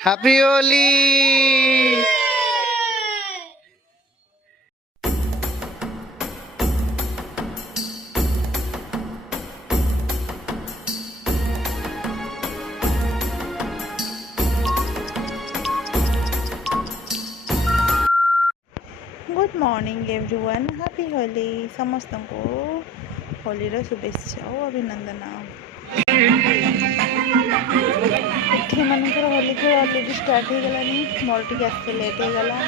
Happy Holi. Good morning everyone, happy Holi समस्त को होली शुभेच्छा और अभिनंदन। एमनकर होली खेल अलरेडी स्टार्ट हो गलानी। मोर टी आसते लेट हो गला।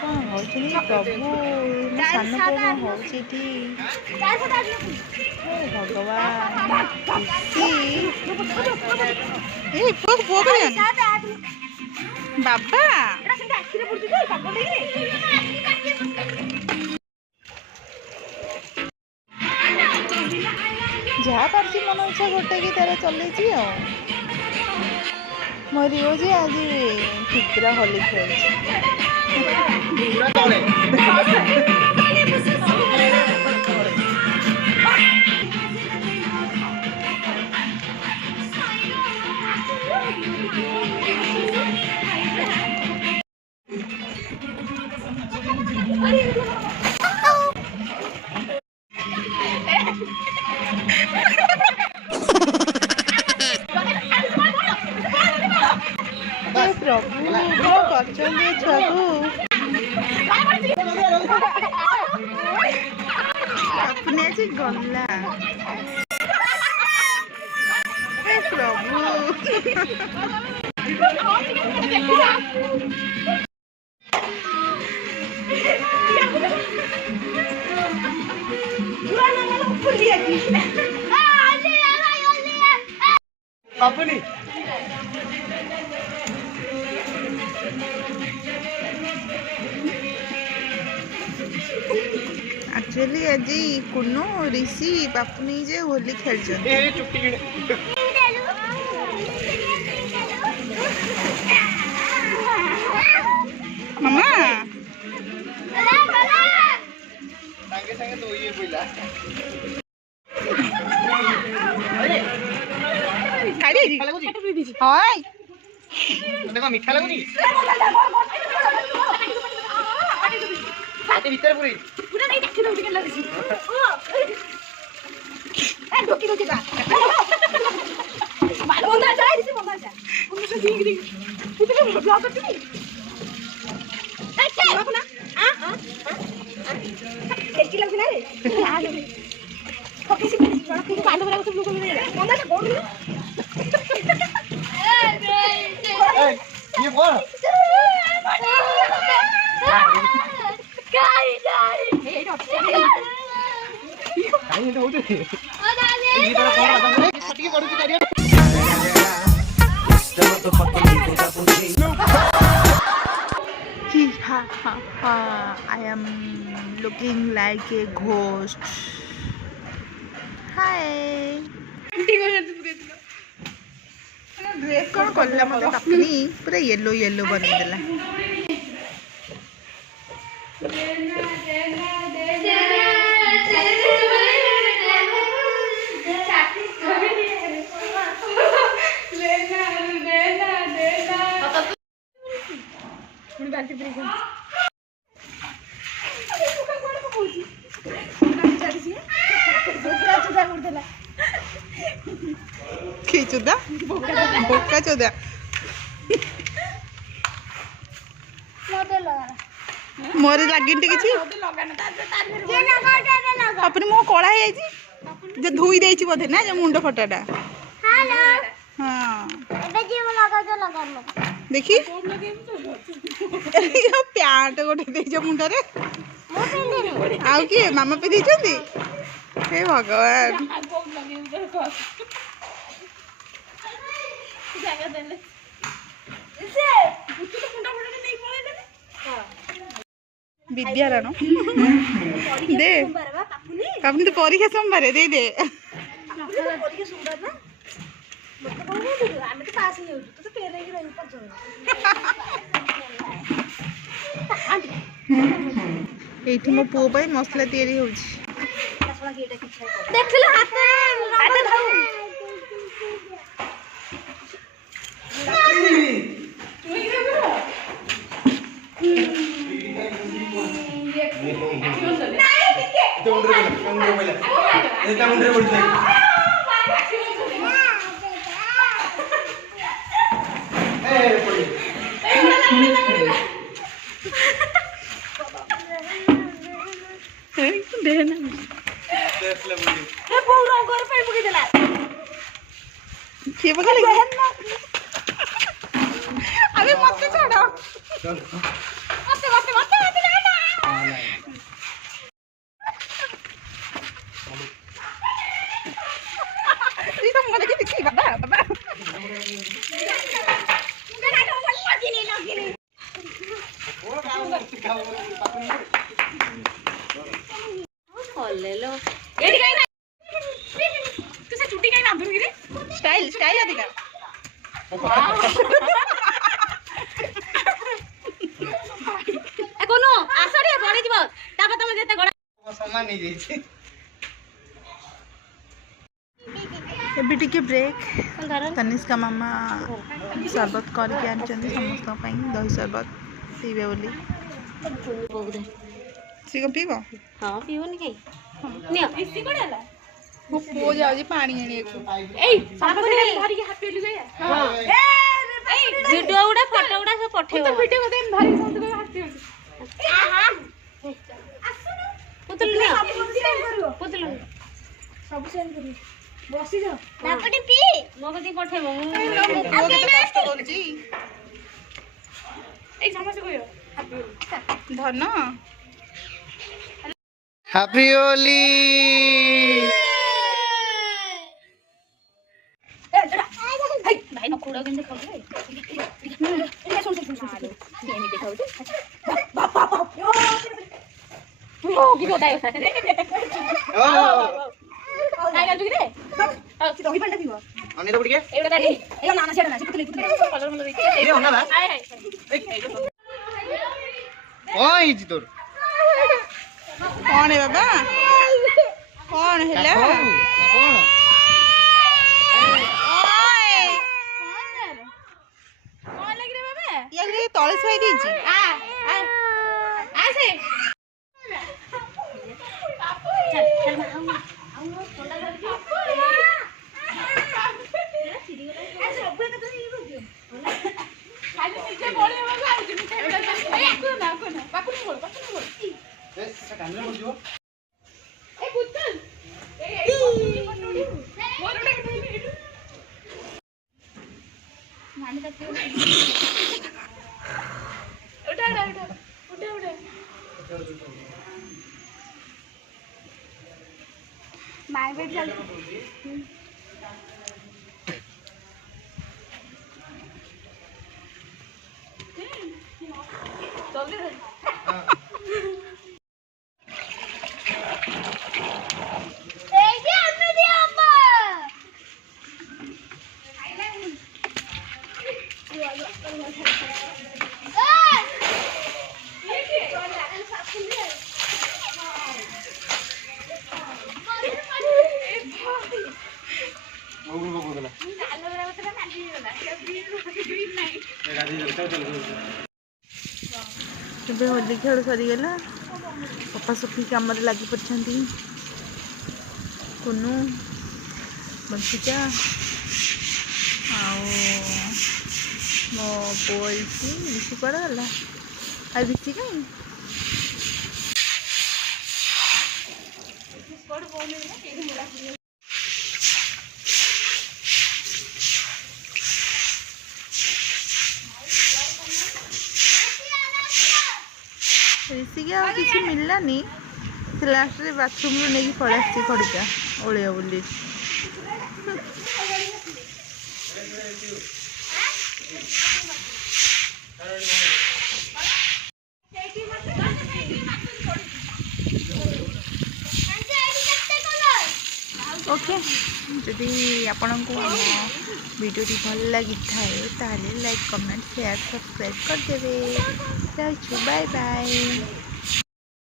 कौन हो प्रभु मो सान भगवान बाबा जहाँ पार्टी मन इच्छा गोटे की तार चलती मोरी हो जी आज चित्रा होली खेल प्रभु अपने आज गला प्रभु अपनी एक्चुअली आज कुनु ऋषि बापुनी जे होली खेल मामा संगे संगे तो ये बोला देखो मीठा लगुनी भीतर पूरी पूरा नहीं देखते लोग लग रही ए ढोकी ढोकी बा माल बंदा जाए इसे बंदा जा उन्हें से दिख दिख कितने ब्लॉक करती है अच्छा बाबू ना हां हां कैसी लग रहा है आ गई ओके से बड़ा को कांड बना सब लोग ने बंदा से बोल ये बोल I am looking like a ghost. Hi. Dress कौन कला मत अपनी पूरा येलो येलो बना देला। चुदा बोका चुदा मोरे लगिन किछि अपने मो कला है जे धोई देछि बोधे ना जे मुंड फटाटा हां एबे जे लगा तो लगा देखी प्यांट गोटे देछ मुंड रे आउ की मामा पे देछंती हे भगवान विद्यारायण दे अपनी तो परीक्षा सोमवार दे दे ये मो पुओ मसला तैयारी हो କିଏ ପକେଇଲେ ଆରେ ମତେ ଛାଡ स्टाइल स्टाइल अधिका कोनो आसरे बणी जीव तापर तमे जेते गडा समान नहीं जाइए एबी टिके ब्रेक तनिष्का मामा शरबत करके आनिचंदी समस्त पई दही शरबत पीबे बोली सी को पीबो हां पीओनी कई नियो इसी कोडला मो पो जाउजी पानी आनी ए साबने धरि के हैप्पी गया हां ए वीडियो उडा फोटो उडा सब पठेबो वीडियो को देम धरि सब को हैप्पी हां आसुनो पुतल नियो पुतल सब सेंड करियो बसी जा नापटी पी मो कति पठेबो आगे कष्ट करजी ए समझ गयो हैप्पी धन हैप्पी होली भाई न खुड़ा केंदे खाऊ रे ए सुन सुन सुन गेम देखाऊ दे बाप बाप ओ की बताय ओ काय कर रे की दही पांडा पीबो अनि तो पड़ी के एडा दाडी ए ना ना छेड़ा ना पुतले पुतले कलर मन देख ए होना बा हाय हाय ओई जी तोर कौन है बाबा कौन है ला कौन कौन लग रे बाबा ये तळे छाई देछि आ से चल चल आऊ ठंडा कर दियो सब तो ये बुझियो खाली नीचे बोले बाबा आज नीचे एडा ए को ना बापू बोल ए कैमरा बोल दियो ए पुतल ए बोल उठे माने तक उठा माय बैठ चल जल्दी ଏବେ ହୋଲି ଖେଳ ସରିଗଲା ସଫାସଫି କାମରେ ଲାଗି ପଡ଼ିଛନ୍ତି କୁନୁ ବଂଶିକା ଆଉ ମୋ ପୁଅ ରିଷି କୁଆଡ଼େ ଗଲା ଆଉ ରିଷି କାଇଁ ऋषि के और किसी मिललानी से लास्ट रे बाथरूम रे नहीं पड़ा से खड़िका ओलिया बोली ओके जदि आपण को आम वीडियो भल लगी थाए लाइक कमेंट शेयर सब्सक्राइब करदेवे बाय बाय।